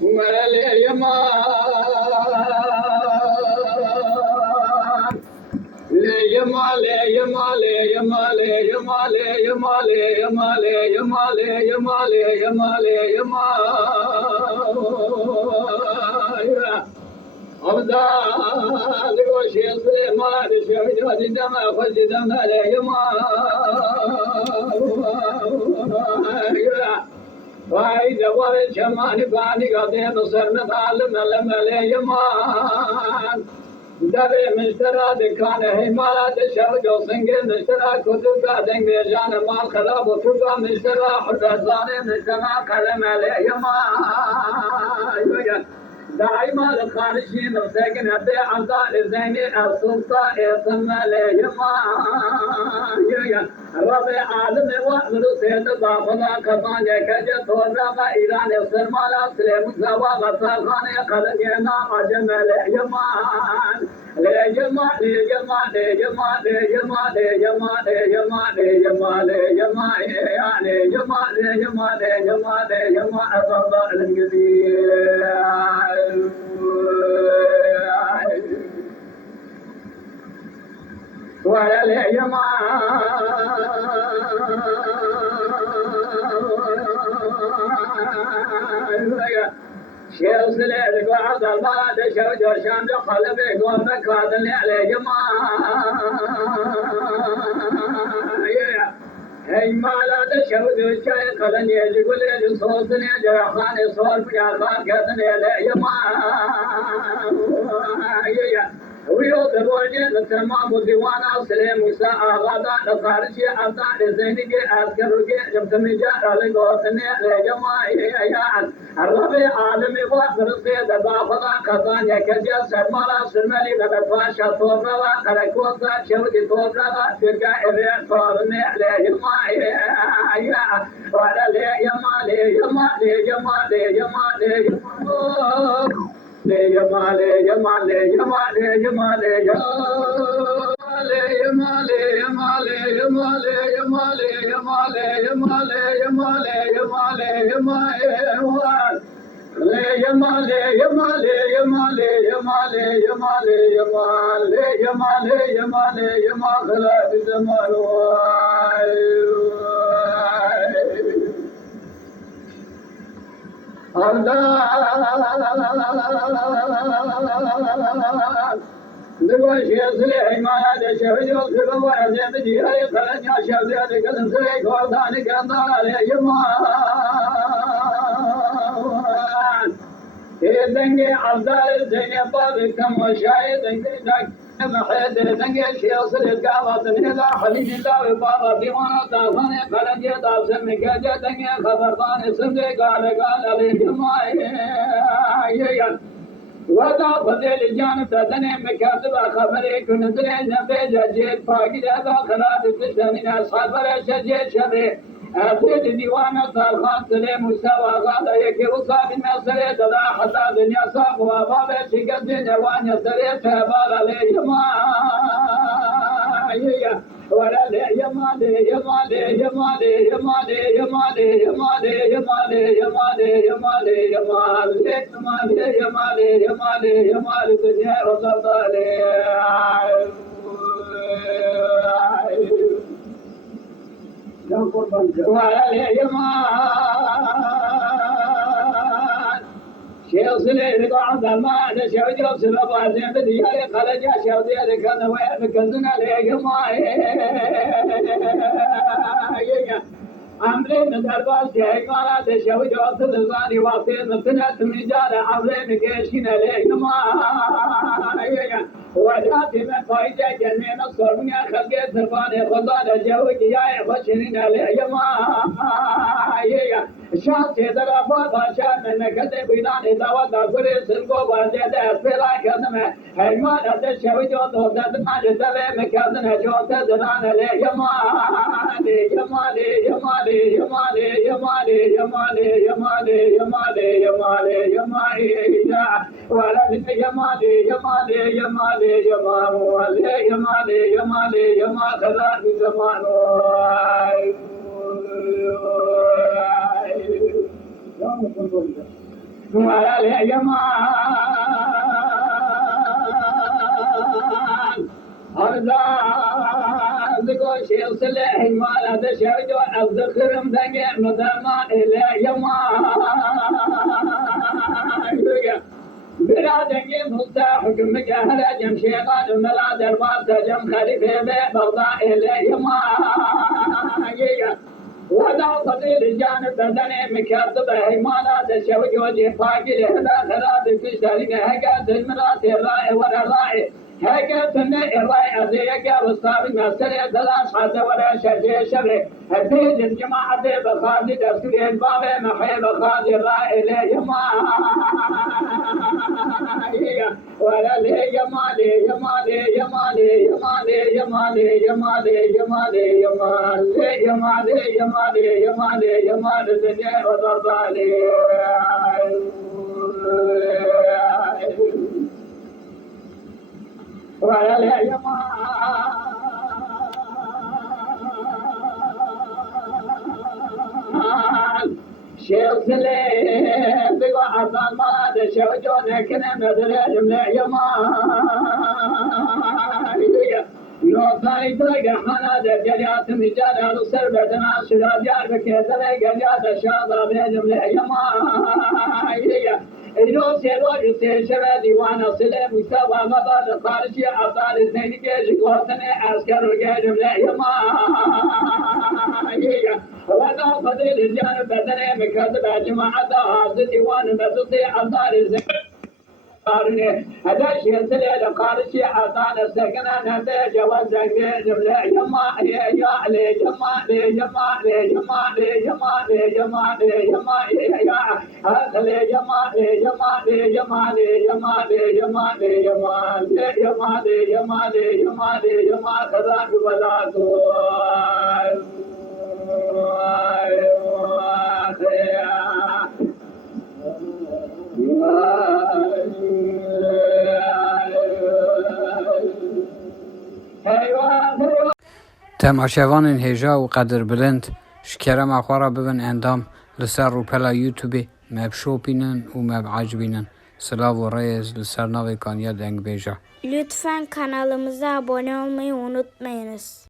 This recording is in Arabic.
ولا أبدا لوشي سليمان شهد دم خد دم يما وايد ورد شماني باني قضيت صرنا تعلم لما يما دبي مشترى دكان همارات شوج وسنجل مشترى كتب قادم بيجان مال خراب وفقا مشترى حرزان مشترى كلام يما دائما الخارجين مساكن أبي عطاء زيني السلطة اسم ليما ربي عالم وأمر سيد باطنا كمان يكجت ورابا إيران السرمالا سليم سوا غطاقان قلقنا أجمل يمان ليما ليما ليما ليما ليما ليما ليما ليما يعني يما ليما ليما ليما أفضل الجديد ولا اليمان شيخ سليل قعد البلد شوجو شام قلبي قومك هذا اللي عليه هي ما لا تشوجو شاي قلن يقول لي صوتني جرحاني صوت يا خان كذني لا ويوت بوجه تمام ديوانا سليم مساء غدا نخارجي أبدا زينك أذكرك جبت مجال لقوتني لجماعي يا الربي عالمي واخر الصيد باخذ كذان يكجي سرمالا سرمالي بدفاشا طوبرا كركوزا شوكي طوبرا ترجع إبيع طورني لجماعي يا ولا لي يمالي يمالي يمالي يمالي يمالي يمالي يمالي يمالي دلوقتي يصلح ما هذا شهد يوصل وعزيم ديالي خلني أشهد ذلك الانسليك ورداني كنظر عليه جمال دنگي عبدال زين بابي كم وشاي دنگي محيد دنگي شيصل القاوة نهلا حليل الله بابا ديوانا تافاني خلني تافسن مكاجة دنگي خبرتاني سندي قال عليه جمال ودا بدل جان تدني مكاتب خبري كنزل نبي جيت فاقد هذا خلاد تشتني أصحاب الشجيت شبه أبيت ديوانا طالخان سليم مستوى غادا يكي وصاب الناصري تدا حتى دنيا صاب واباب شقد جوان يسري تهبال عليه ما ولا يمالي يمالي يمالي يمالي يمالي يمالي يمالي يمالي يمالي يمالي يمالي يمالي يمالي يمالي دنيا وصلت عليه ولا يمان شيخ سليل قعد ما شوجو سبب عزيم بديالي خرج شوجي كان وين كنزنا ليه أمرين درباس جايكانا تشوجو سلزاني واصل مثنى تمجال أمرين كيشين ليه وجاتي من فايدة جنين الصرمية خلقية سرباني خضانة جوك ياي خشنين عليه شاتي دربات عشان من كتب بيناني دواتا قري سنقو برديد اسفلا كذمة هيمان الدشوي جو تدنا جتبه مكذنة جو تدنا عليه يمالي يمالي يمالي يمالي يمالي يمالي يمالي يمالي يمالي يمالي ولد يمالي يمالي يمالي يمام ولي يمالي يمالي يمال خلال زمان ولا اليمان أرزاق شيء صلح ما لا تشهد الذكر مدني مدما إلى يمان برادني مفتاح حكم جهل جم شيطان ملا دربات جم خليفة بغضاء إلى يمان ودا صدير الجانب بدني مكاتب هيمانا تشوج وجه فاقر هذا خراب في شرق هكا المرات الرائع ولا الرائع هكا سنة الرائع زيك والصابق نفسر الدلاش حتى ولا شرق شرق هديد الجماعة بخاضي دستور الباب محيب خاضي الرائع ليما ولا لي يمالي يمالي يمالي يمالي يمالي يمالي يمالي يمالي يمالي يمالي يمالي يمالي الدنيا وضربالي ولا لي يمال شيخ سليم بقى عطان ما شوجونا كنا مدري جملة يمان نوصاي تلقى حنا درجات رجال الصر بدنا شجاع بكثرة جات شاطر بجملة يمان إنه سيروج سيشرا ديوانا سليم مستوى مباد خارجي عطار الزين كيش قوتنا عسكر جملة يمان ولا فضيل الجانب بدني مكتب جماعة هذا ديوان بسطي عطار الزين هذا شيء سليل قارشي عطان السكنة نبي جواز جملة يما يا علي يما يما يما يما يما يما يا هذا يما يما يما يما يما يما يما يما يما يما كذا ولا تماشاوان هجا و قدر بلند شکرم اخوارا ببن اندام لسر رو پلا یوتیوبی مب شوپینن و مب عجبینن سلاو و رئیز لسر ناوی کانیا دنگ بیجا Lütfen kanalımıza abone olmayı unutmayınız.